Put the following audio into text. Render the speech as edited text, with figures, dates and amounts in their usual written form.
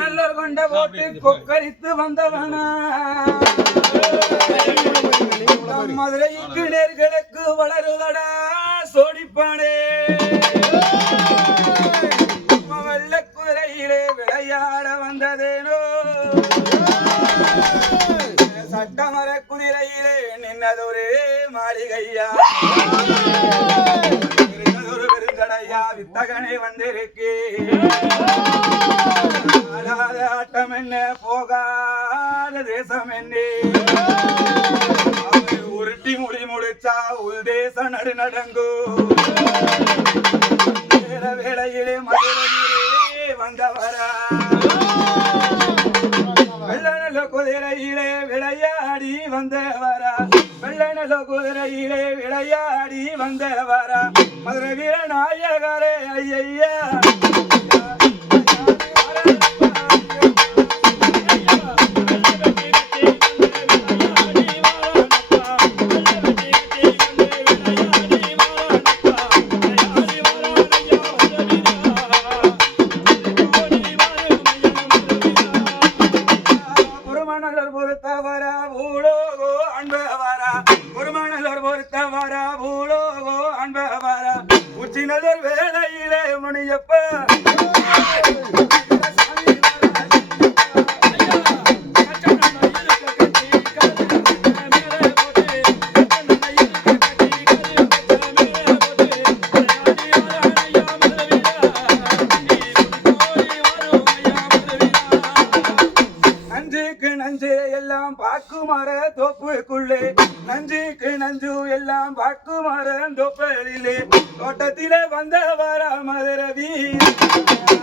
நல்லோர் கொண்ட போட்டு கொக்கரித்து வந்தவனா மதுரைக்கு நேர்களுக்கு வளருதடா சோடிப்பானே வெள்ள குதிரையிலே விளையாட வந்ததேனோ சட்டமர குதிரையிலே நின்னதொரு மாளிகையா ஒரு பெருங்கடையா வித்தகனே வந்திருக்கு ஆட்டம் என்ன போகாத தேசம் என்னே உருட்டி முடி முடிச்சா உள் தேசம் நடு நடங்கு வேற வேளையிலே மதுரையிலே வந்தவரா வெள்ள நல்ல குதிரையிலே விளையாடி வந்தவரா வெள்ள நல்ல குதிரையிலே விளையாடி வந்தவரா மதுரை வீர நாயகரே ஐயா பொறுத்தவரா பூலோகோ அன்பவரா குருமணலர் பொறுத்தவரா பூலோகோ அன்பவரா உச்சி நல்லர் வேலையிலே முனியப்ப எல்லாம் பாக்குமாற தோப்புக்குள்ளே நஞ்சுக்கு நஞ்சு எல்லாம் பாக்குமாற தோப்பலிலே தோட்டத்திலே வந்தவரா மதுரை வீர